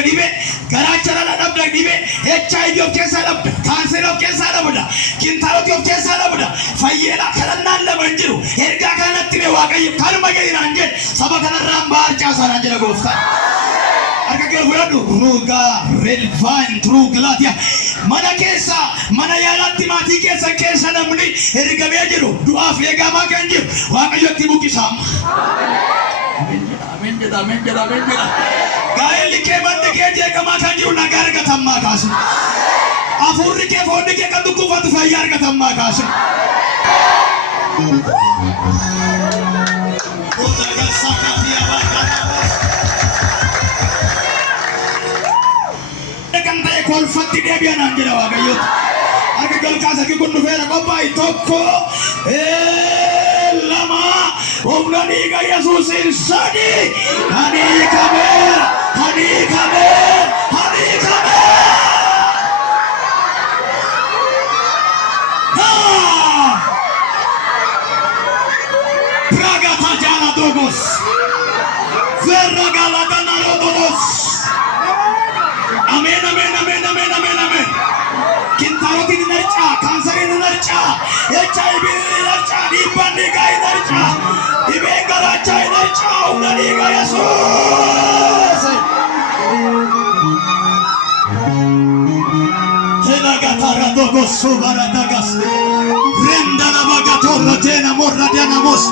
dhabda dhibe, garaacharala dhabda dhibe, HIV of keessa dhabda, kaanseera of keessaa dhabda, kintaaroti of keessaa dhabda, fayyeedha kadhannaan lama hin jiru. Ergaa kanatti mee Waaqayyo kanuma ga'inaan jedhe saba kanarraan baarcaa isaanaan jedha Gooftaan. Harka kee fudhadhu ruugaa relvaan truuglaatiya mana keessa mana yaalaatti maatii keessa namni ergamee jiru du'aaf eegamaa kan jiru Waaqayyotti buqqisaama. Amen jedha. Gaa'elli kee manni kee jeeqamaa kan jiru nagaa argatammaa kaase. Afurri kee foonni kee kan dhukkubfatu fayyaa argatammaa kaase. Kolfatti deebi'anaan jedha Waaqayyooti. Harka galkaasa kun dhufeera qophaa'e tokko lama humna dhiiga Yesuusiin sadi haniikameera. Praga tajana dogos verra galatana rodogos. Amen. Kintaroti ni narca, kanseri ni narca, HIV ni narca, dipan ni gai narca, ibegaraca ni narca, umna ni gai Yesus. Helagatara dogos subaradagas, rendana bagatorra dena morra dena mos.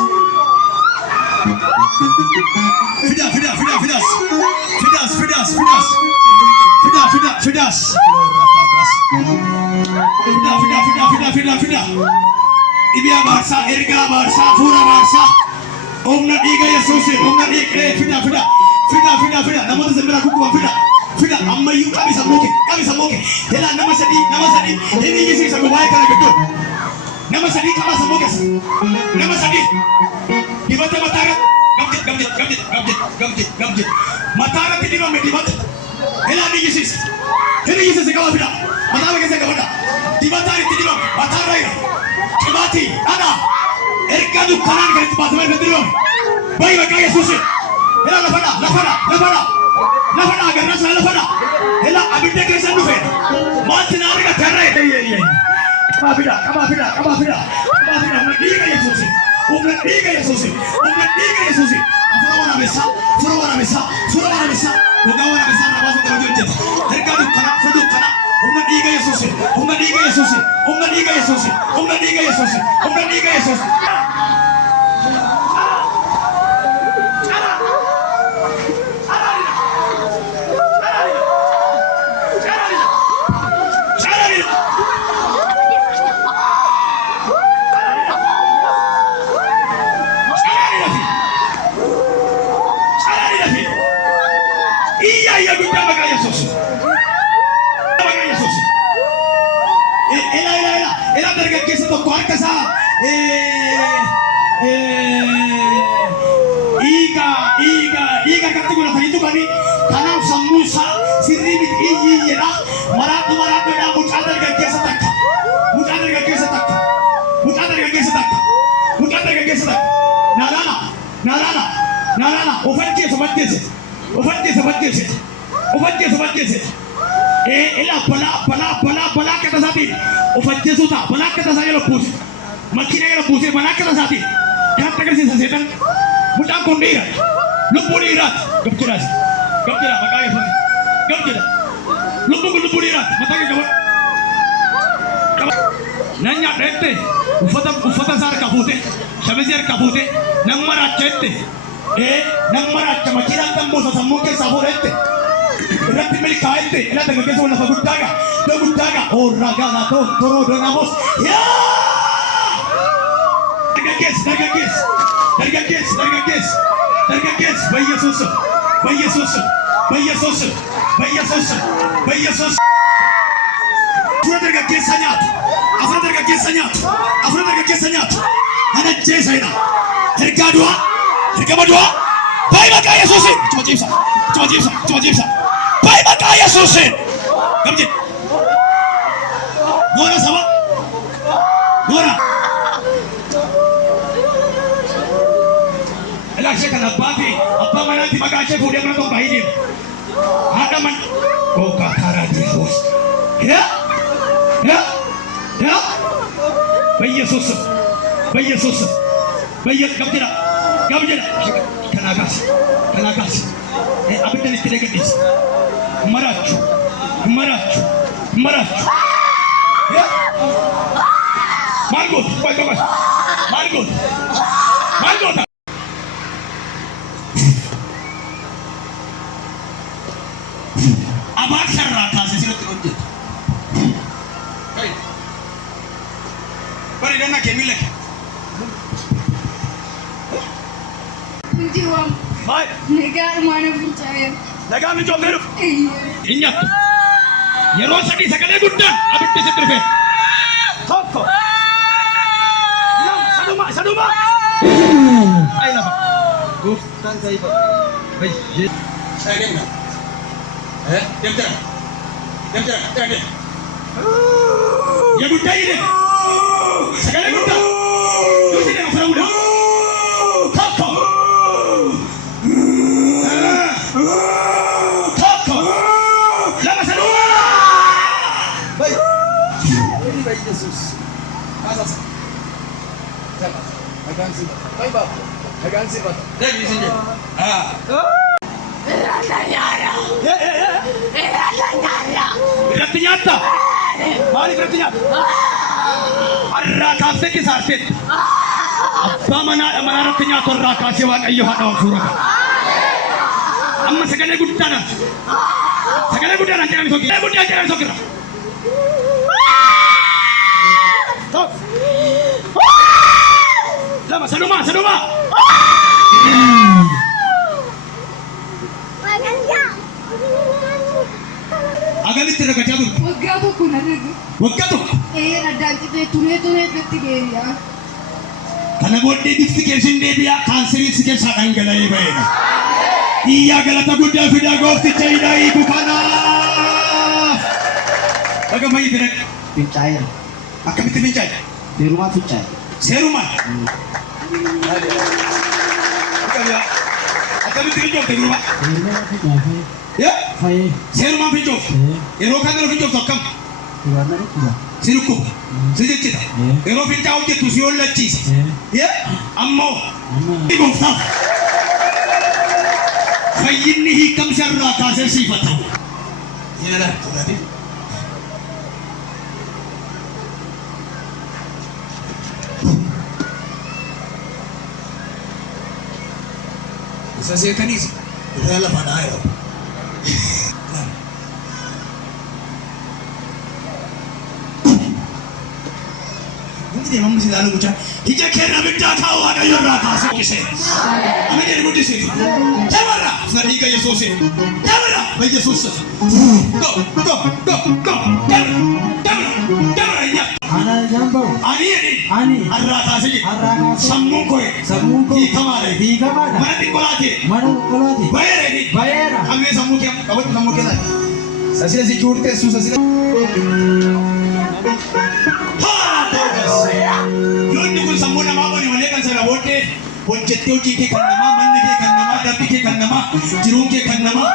Fidas. Fida. Ibia barsa, erga barsa, fura barsa. Omna diga Yesusi, omna diga fida. Namoota sembira kukuba fida. Amma yu kabisa moke. Hela nama sadi. Ini yisi sakubai kana betul. Nama sadi kabisa moke. Nama sadi. Dibata matara. Gamjit. Matara tidi mame dibata. Hela ni yisi sekawa fida. Matara kese kabada. Dibatari tidi mame. Matara ina. Kibati. Ana. Erga dukanan kali tibata mame betul. Bayi baka Yesusi. Hela lafada. Agar rasa lafada. Hela abidde kesa nufe. Mati nariga terre. Kama fida. Diga Yesusi. Umna diga Yesusi. Furawana mesa. Ugawana mesa. Nabaso terjun. Erga dukana. Umna diga Yesusi. Iya guna baka Yesus. Ela dargaggeessa tokko harka isaa dhiiga katti godhatanii tuqanii kanaaf sammuu isaa sirrii miti iyyiidha. Maraadhu jedhaa mucaa dargaggeessa takka. Naalana ofajjeesse. Ela balaa kata saatiin ofajjeessu ta'a. Balaa kata saa jala buuse. Makiina jala buuse balaa kata saatiin. Kanatti agarsiisa seetan. Mucaan kun dhiira. Lubbuu dhiiraati. Gabjiraas. Maqaa Yesuus. Gabjira. Lubbuun kun lubbuu dhiiraati. Mataa kee qaba. Nan nyaadha jettee uffata isaa harkaa fuute. Shamizii harkaa fuute. Nan maraacha jettee. Nan maraacha makiinaan kan buusa sammuu keessaa fuudha jettee. Irratti milkaa'etti ila dargaggeessa wal lafa guddaaga orra gala toroo donamos dargaggeessa bayyesuus afura dargaggeessa nyaatu ana jeesaidha ergaa du'aa bayi maqaa Yesuusiin cuma ciibsa bayi maqaa Yesuusiin gamjid goona saba goona ilaa ishee kan abbaa manaatti maqaa ishee fuudhee mana tokko baay'ee deema Haadha man. Oh kaakaraa Yesuus. Ya. በኢየሱስ ገብጀራ ከናጋስ አብደን ትለገዲስ መራችሁ ማርጎት አባር ሰራ ካሰ ሲለት ወንጀ በሬና ከሚለክ እንጂዋም ማይ ነጋ ማነ ፍንጫየ ነጋ ምን ጆገሩ እኛ የሮሰዲ ሰከለ ጉዳ አብድ ስትርፈ ቶኮ ሰዱማ አይላፋ ጉፍታን ዘይፈ በይ ሳይገና ደብተራ የጉዳይ ይልቅ ሰከለ ጉዳ ዱሲ ነው ፍራውዳ ቶኮ ለመሰሉ በይ በኢየሱስ አሳሳ አጋንሲ ባይ ባባ አጋንሲ ባታ ደግ ይንጀ ረትኛታ ማሊ ረትኛታ አራ ካፍቴ ኪሳርቴት አባ መና ረትኛታ አራ ካሴ ዋቀዮ ሀዳው ሱራ አማ ሰገለ ጉዳና ጨራሚ ሶኪራ ቶፍ ለማ ሰዱማ አገቢት ረጋቻቱ ወጋቱ ነዳንጭቴ ቱሬ በትጌሪያ ከነቦዴ ዲፍት ኬሽን ዴቢያ ካንሰሪ ስኬሳ ዳንገላይ በይና ኢያ ገለተ ጉዳ ፊዳ ጎፍት ቸይዳይ ኩካና በገመይ ድረክ ፊንጫይ አከቢት ፊንጫይ ሴሩማ ፊንጫይ ሴሩማ አከቢት ፊንጫይ ሴሩማ ያ ሴሩማ ፊንጫይ የሮካን ፊንጫይ ተከም ሲልኩ ሲልጭታ የሮ ፊንጫይ ወጀቱ ሲወለቺስ ያ አሞ ይጎፍታ ፈይኒ ሂከም ሰራ ካሰር ሲፈታው ይላል ተዳዲ ሰሴ ከኒስ ረላ ፈዳዮ እንግዲህ ማምስ ይላሉ ብቻ ሂጀ ከና ብዳታው አዳዮራ ካሰ ኪሴ አመኔ ጉዲስ ተመራ ፈሪጋ ኢየሱስ ተመራ በኢየሱስ ተመራ አና ጃምቦ አኒ አራካሲ ሰሙን ኮይ ሂከማለ ማን ቆላቴ ባየራ አሜ ሰሙኬ አወት ሰሙኬ ላይ ሰሲለሲ ጁርቴ ሱ ሰሲለ yoonni kun sammuu namaa bani malee kan sana booddee hojjettee hojii kee kan namaa manni kee kan namaa dabbi kee kan namaa jiruun kee kan namaa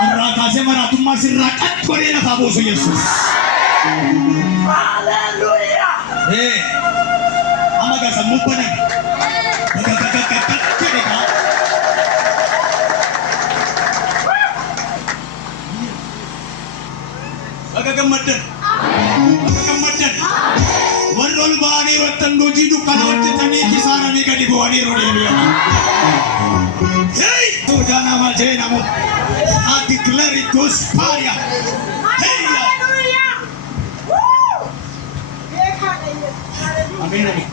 har'aa kaasee maraatummaa sirraa qaxxi godhee lafaa boosu Yesuus. Haleluuyaa! Amma gaa sammuu banan jedhe gaa. Akka gammaddan. warroon baanii wattan hojii dukkana hojjetanii kisaaranii gadi bu'anii rodeebi'an. Hey! Tuudana malee namu. I declare it goes fire. Hey! Hallelujah! Woo! Amen. Amen.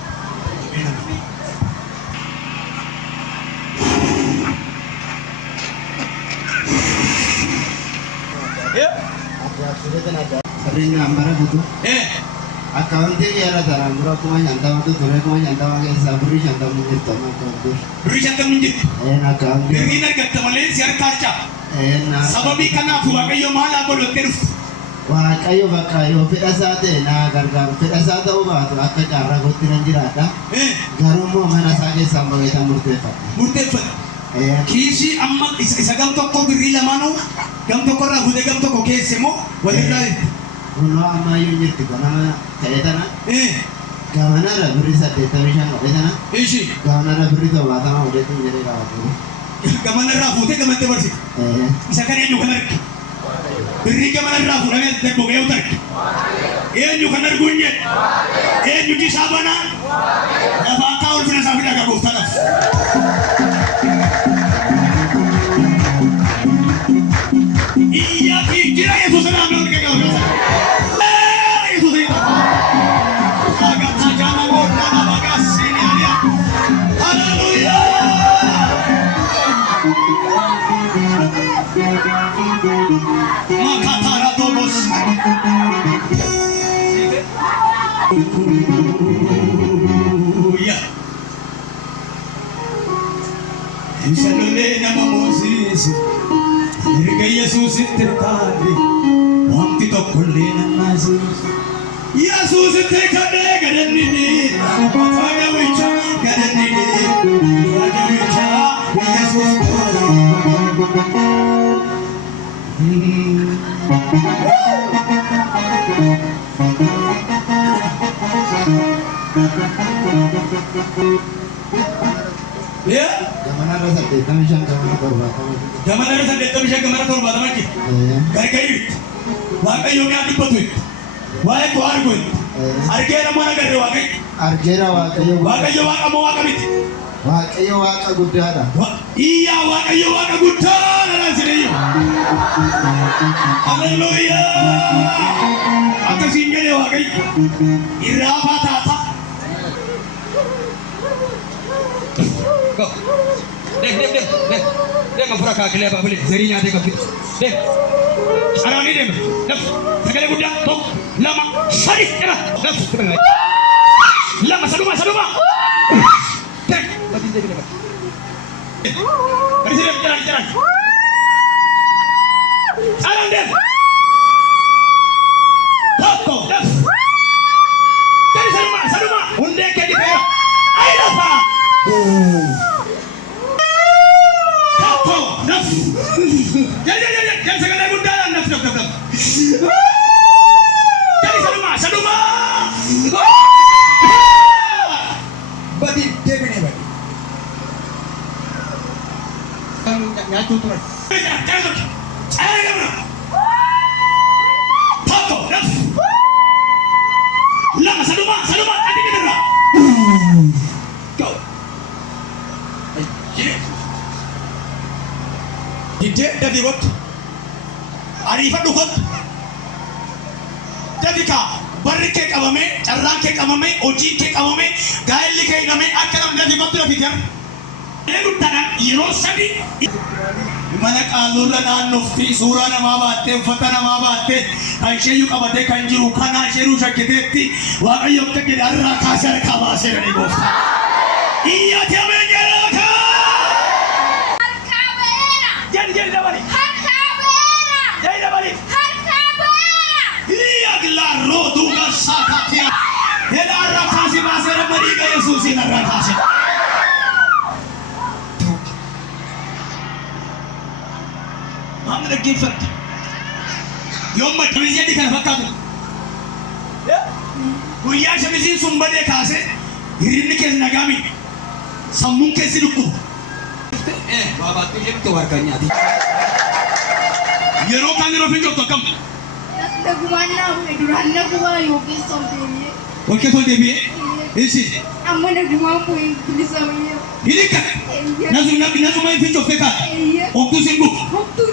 Sering amara butuh. Akaunti ya rata ramura kuma nyanta waktu dulu kuma nyanta waktu sabri nyanta mungkin toma akaunti. Beri nyanta mungkin. Akaunti. Beri nak kata Malaysia siar kaca. Sababi kana fuwa kayo mahala bolot terus. Wah kayo bakayo pedasate na gargar pedasate obat akka cara gotiran jirata. Garumo mana saja sampai kita murtefa. Murtefa. Kisi amma isagam tokko birri lamano Gam tokko irraa fuutee gam tokko keessa immoo walirraa Kunoo ammayyuu jirti ganama ta'e tana. Gamanarra birri 85 godhe tana. Ishi Gamanarra birri 70 godheetu jedhee raawwatu. gamanarraa fuutee gamatti barsiisa. Isa kan eenyu kan arge? Birrii gamanarraa fuudhamee darbu ga'ee utarge. Eenyu kan arguu hin jedhe? Eenyu isaa banaa? Lafa akka ulfina isaa fidaa qabuuf tanaaf. Iya kira Yesus naamni ol kega ol Yesus ini. Agak saja nanggur nama makasih ni dia. Haleluya. Maka tara tobos. Ya. Bisa lele nama Moses. Erga Yesus terkade, wanti tokkollee namasi. Yesus terkade gadan ini, ada wicha gadan ini, ada wicha Yesus. Ya. Gamanarra 85 gamana 70. Gamanarra 75 gamana 70 maki. Gargari. Waaqayyo ni dubbatu. Waa'ee koo argu. Argeera mana garre waaqayyo. Argeera waaqayyo. Waaqayyo waaqa moo waaqa miti? Waaqayyo waaqa guddaadha. Iyyaa waaqayyo waaqa guddaadha laasiree. Haleluya. Akkasiin jedhee waaqayyo irraa baataata. Go. Dek ngafura kakile apa boleh zerinya dek kapit. Dek. Sekarang ini dek. Dek. Sekali muda. Tok. Lama. Sari. Kena. Dek. Lama saduma. Dek. Tadi dek dek. Presiden jalan. Sekarang dek. Tok. Dek. Dari saduma. Undek ke di perak. Ayo apa? Tato, naf. Jangan segala bundalan naf. Jadi saduma. Badi debe ne badi. Nyatu terus. Jangan. Tato, naf. Lama saduma. Nanti kita dah. Go. Dite dari got. Arifa dukot. Dari ka barri ke kamame, carraan ke kamame, hojii ke kamame, gaa'elli ke hidhame akka namni dari got lafi jar. Inni guddaan yeroo sadi mana qaalurra naannofti suuraa namaa baattee uffata namaa baattee kan isheeyyuu qabatee kan jiru kana isheeruu shakkiteetti waaqayyo akka jedhe har'aa kaasee harkaa baasee jedhee gooftaa. Iyyaati ameen jedhaa. Jadi dabali. Jadi dabali. Iya gelaro tugas sakatia. Hela rakasi masera mariga Yesus ina rakasi. Hamna gifat. Yom matrizia di kan fakatu. Ya. Kuya shamisi sumbade kase. Hirinni kes nagami. Sammun kesi dukku. Bapak tu yang keluarganya di. Yeroo kan yeroo finjoo tokkam. Nagumana durana kuwa yoki somteni. Oke so debi. Isi. Amma naguma ko bilisa wiyo. Ini kan. Nasu finjoo feka. Oktu singu. Hoktu